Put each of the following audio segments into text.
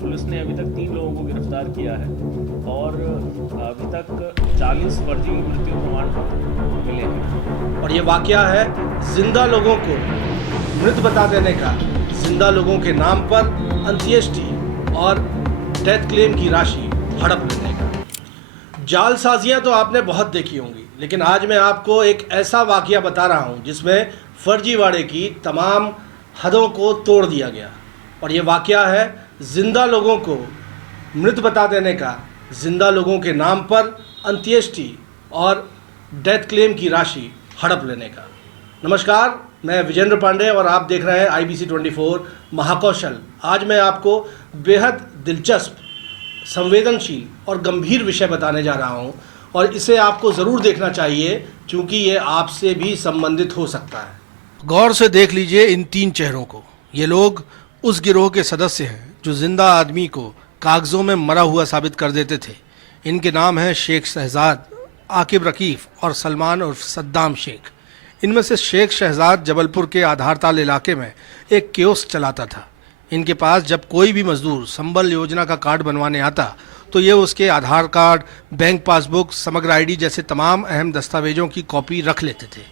Police ने अभी तक 3 लोगों को गिरफ्तार किया है और अभी तक 40 फर्जी मृत्यु प्रमाण पत्र मिले हैं। और ये वाकया है जिंदा लोगों को मृत बता देने का, जिंदा लोगों के नाम पर अंत्येष्टि और डेथ क्लेम की राशि हड़प लेने का। जालसाजियां तो आपने बहुत देखी होंगी, लेकिन आज मैं आपको एक ऐसा वाकया बता रहा हूं जिसमें फर्जीवाड़े की तमाम हदों को तोड़ दिया गया। और ये वाकया है जिंदा लोगों को मृत बता देने का, जिंदा लोगों के नाम पर अंत्येष्टि और डेथ क्लेम की राशि हड़प लेने का। नमस्कार, मैं विजेंद्र पांडे और आप देख रहे हैं IBC 24 महाकौशल। आज मैं आपको बेहद दिलचस्प, संवेदनशील और गंभीर विषय बताने जा रहा हूं और इसे आपको ज़रूर देखना चाहिए क्योंकि ये आपसे भी संबंधित हो सकता है। गौर से देख लीजिए इन 3 चेहरों को। ये लोग उस गिरोह के सदस्य हैं जो जिंदा आदमी को कागज़ों में मरा हुआ साबित कर देते थे। इनके नाम हैं शेख शहजाद, आकिब रकीफ और सलमान उर्फ सद्दाम शेख। इनमें से शेख शहजाद जबलपुर के आधारताल इलाके में एक कियोस्क चलाता था। इनके पास जब कोई भी मजदूर संबल योजना का कार्ड बनवाने आता तो ये उसके आधार कार्ड, बैंक पासबुक, समग्र ID जैसे तमाम अहम दस्तावेजों की कॉपी रख लेते थे।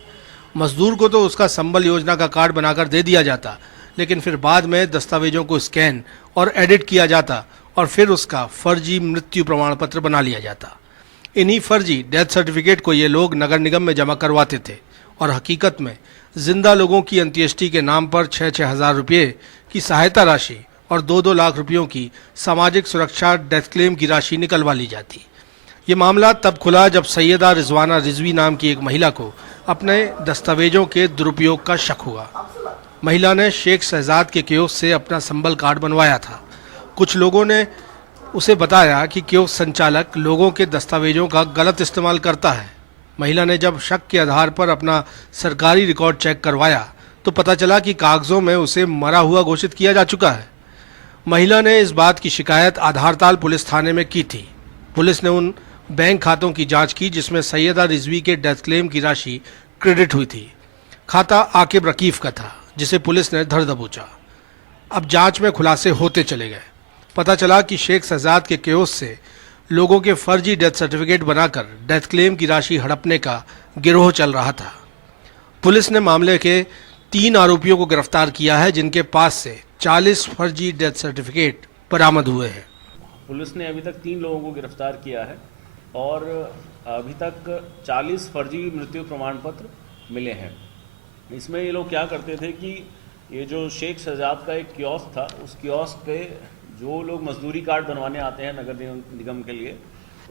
मजदूर को तो उसका संबल योजना का कार्ड बनाकर दे दिया जाता, लेकिन फिर बाद में दस्तावेजों को स्कैन और एडिट किया जाता और फिर उसका फर्जी मृत्यु प्रमाण पत्र बना लिया जाता। इन्हीं फर्जी डेथ सर्टिफिकेट को ये लोग नगर निगम में जमा करवाते थे और हकीकत में जिंदा लोगों की अंत्येष्टि के नाम पर 6-6 हज़ार रुपये की सहायता राशि और 2-2 लाख रुपयों की सामाजिक सुरक्षा डेथ क्लेम की राशि निकलवा ली जाती। ये मामला तब खुला जब सैयदा रिजवाना रिजवी नाम की एक महिला को अपने दस्तावेजों के दुरुपयोग का शक हुआ। महिला ने शेख शहजाद के कियोस्क से अपना संबल कार्ड बनवाया था। कुछ लोगों ने उसे बताया कि कियोस्क संचालक लोगों के दस्तावेजों का गलत इस्तेमाल करता है। महिला ने जब शक के आधार पर अपना सरकारी रिकॉर्ड चेक करवाया तो पता चला कि कागजों में उसे मरा हुआ घोषित किया जा चुका है। महिला ने इस बात की शिकायत आधारताल पुलिस थाने में की थी। पुलिस ने उन बैंक खातों की जांच की जिसमें सैयदा रिजवी के डेथ क्लेम की राशि क्रेडिट हुई थी। खाता आकिब रकीफ का था जिसे पुलिस ने धर दबोचा। अब जांच में खुलासे होते चले गए। पता चला कि शेख शहजाद के कियोस्क से लोगों के फर्जी डेथ सर्टिफिकेट बनाकर डेथ क्लेम की राशि हड़पने का गिरोह चल रहा था। पुलिस ने मामले के 3 आरोपियों को गिरफ्तार किया है जिनके पास से 40 फर्जी डेथ सर्टिफिकेट बरामद हुए हैं। पुलिस ने अभी तक 3 लोगों को गिरफ्तार किया है और अभी तक 40 फर्जी मृत्यु प्रमाण पत्र मिले हैं। इसमें ये लोग क्या करते थे कि ये जो शेख शहजाद का एक कियोस्क था, उस कियोस्क पे जो लोग मजदूरी कार्ड बनवाने आते हैं नगर निगम के लिए,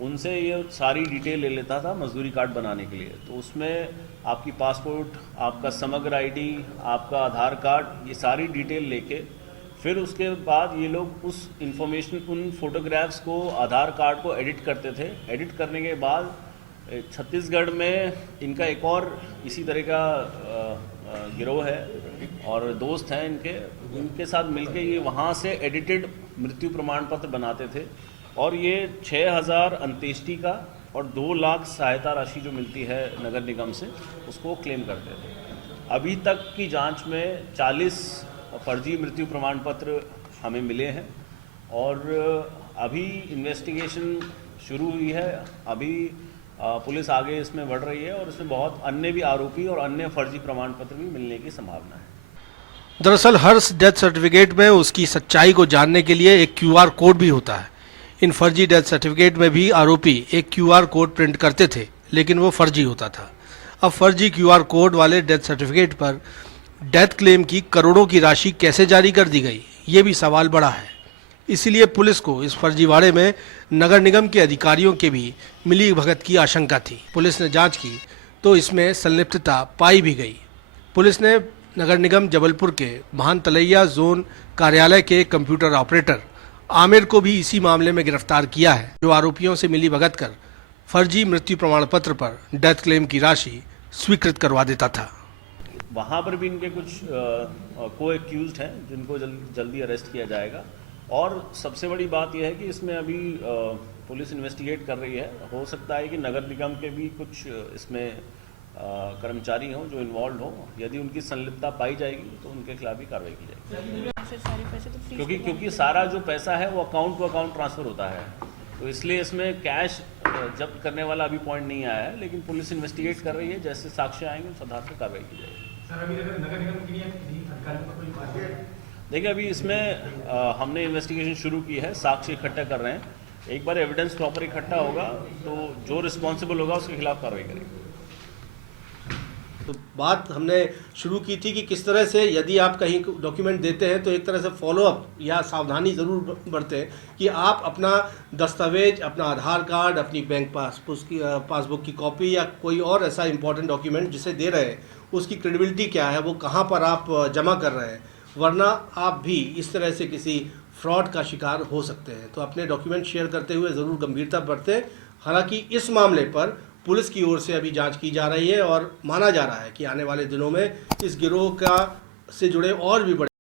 उनसे ये सारी डिटेल ले लेता था मजदूरी कार्ड बनाने के लिए। तो उसमें आपकी पासपोर्ट, आपका समग्र ID, आपका आधार कार्ड, ये सारी डिटेल लेके फिर उसके बाद ये लोग उस इंफॉर्मेशन, उन फोटोग्राफ्स को, आधार कार्ड को एडिट करते थे। एडिट करने के बाद छत्तीसगढ़ में इनका एक और इसी तरह का गिरोह है और दोस्त हैं इनके साथ मिलके ये वहाँ से एडिटेड मृत्यु प्रमाण पत्र बनाते थे और ये 6,000 अंत्येष्टि का और 2 लाख सहायता राशि जो मिलती है नगर निगम से, उसको क्लेम करते थे। अभी तक की जांच में 40 फर्जी मृत्यु प्रमाण पत्र हमें मिले हैं और अभी इन्वेस्टिगेशन शुरू हुई है। अभी पुलिस आगे इसमें बढ़ रही है और इसमें बहुत अन्य भी आरोपी और अन्य फर्जी प्रमाण पत्र भी मिलने की संभावना है। दरअसल हर डेथ सर्टिफिकेट में उसकी सच्चाई को जानने के लिए एक QR कोड भी होता है। इन फर्जी डेथ सर्टिफिकेट में भी आरोपी एक QR कोड प्रिंट करते थे, लेकिन वो फर्जी होता था। अब फर्जी QR कोड वाले डेथ सर्टिफिकेट पर डेथ क्लेम की करोड़ों की राशि कैसे जारी कर दी गई, ये भी सवाल बड़ा है। इसीलिए पुलिस को इस फर्जीवाड़े में नगर निगम के अधिकारियों के भी मिली भगत की आशंका थी। पुलिस ने जांच की तो इसमें संलिप्तता पाई भी गई। पुलिस ने नगर निगम जबलपुर के महान तलैया जोन कार्यालय के कंप्यूटर ऑपरेटर आमिर को भी इसी मामले में गिरफ्तार किया है, जो आरोपियों से मिली भगत कर फर्जी मृत्यु प्रमाण पत्र पर डेथ क्लेम की राशि स्वीकृत करवा देता था। वहाँ पर भी इनके कुछ को एक्यूज्ड हैं जिनको जल्दी अरेस्ट किया जाएगा। और सबसे बड़ी बात यह है कि इसमें अभी पुलिस इन्वेस्टिगेट कर रही है। हो सकता है कि नगर निगम के भी कुछ इसमें कर्मचारी हों जो इन्वॉल्व हों, यदि उनकी संलिप्तता पाई जाएगी तो उनके खिलाफ भी कार्रवाई की जाएगी। सारे पैसे तो फ्रीज क्योंकि सारा जो पैसा है वो अकाउंट टू अकाउंट ट्रांसफ़र होता है, तो इसलिए इसमें कैश जब्त करने वाला अभी पॉइंट नहीं आया है, लेकिन पुलिस इन्वेस्टिगेट कर रही है। जैसे साक्ष्य आएंगे उस आधार पर कार्रवाई की जाएगी। सर, अभी अगर नगर निगम के लिए अधिकारियों का कोई बात है? देखिए, अभी इसमें हमने इन्वेस्टिगेशन शुरू की है, साक्ष्य इकट्ठा कर रहे हैं। एक बार एविडेंस प्रॉपर इकट्ठा होगा तो जो रिस्पॉन्सिबल होगा उसके खिलाफ कार्रवाई करेंगे। तो बात हमने शुरू की थी कि किस तरह से यदि आप कहीं डॉक्यूमेंट देते हैं तो एक तरह से फॉलोअप या सावधानी ज़रूर बरतें कि आप अपना दस्तावेज, अपना आधार कार्ड, अपनी बैंक पासबुक की कॉपी या कोई और ऐसा इंपॉर्टेंट डॉक्यूमेंट जिसे दे रहे हैं उसकी क्रेडिबिलिटी क्या है, वो कहाँ पर आप जमा कर रहे हैं, वरना आप भी इस तरह से किसी फ्रॉड का शिकार हो सकते हैं। तो अपने डॉक्यूमेंट शेयर करते हुए ज़रूर गंभीरता बरतें। हालांकि इस मामले पर पुलिस की ओर से अभी जांच की जा रही है और माना जा रहा है कि आने वाले दिनों में इस गिरोह से जुड़े और भी बड़े